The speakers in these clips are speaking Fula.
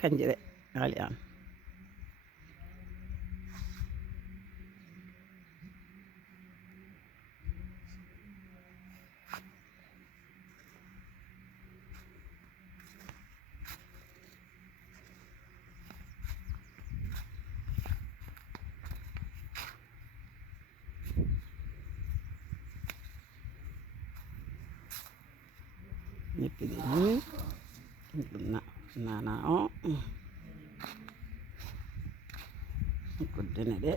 kanjje ɗe haali an ñippiɗe ni ɗum nana o goddene ɗe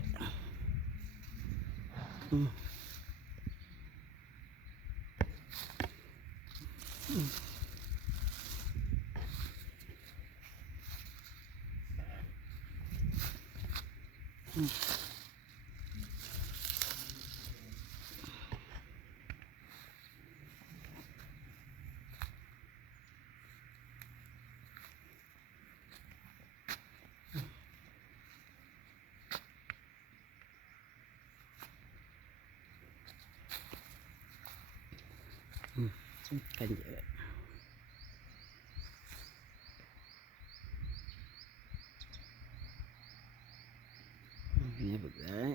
kanjje ɗe ñebgay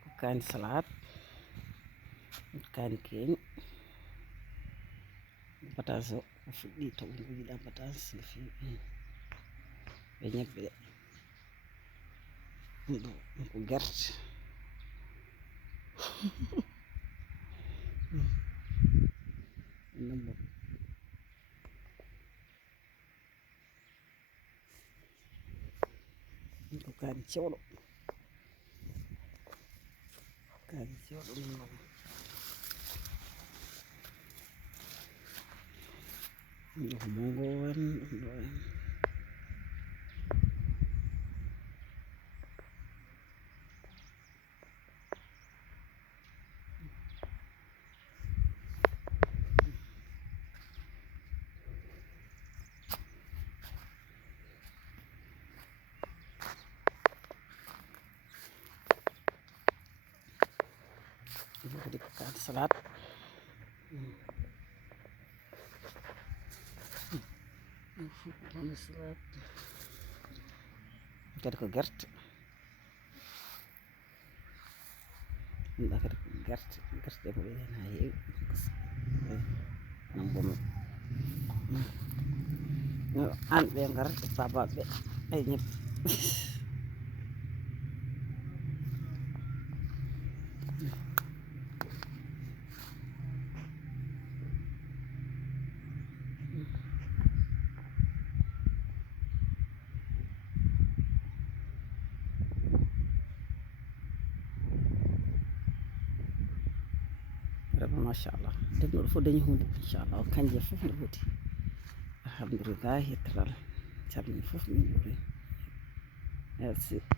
ko kaani salade kaani keeñ patas o fuɗɗi to ɗum yiɗa patas no fewi ɓe ñebbe ɗe ɗum ko gerte ko kaani cewɗo ɗum ɗo ko mongowan ɗum ɗo en kadi ko kaani salade kadi ko gerte ɗum ɗo kadi ko gerte ɗe ko ɓe hen ha heewi non bomi an ɓe ngara babaɓe ay ñebbe vraiment machallah debbo ɗo fof dañi hunde inchallah kanjje fof nde woodi alhamdoulillahi yettere Allah calmini fof min ɓuuri merci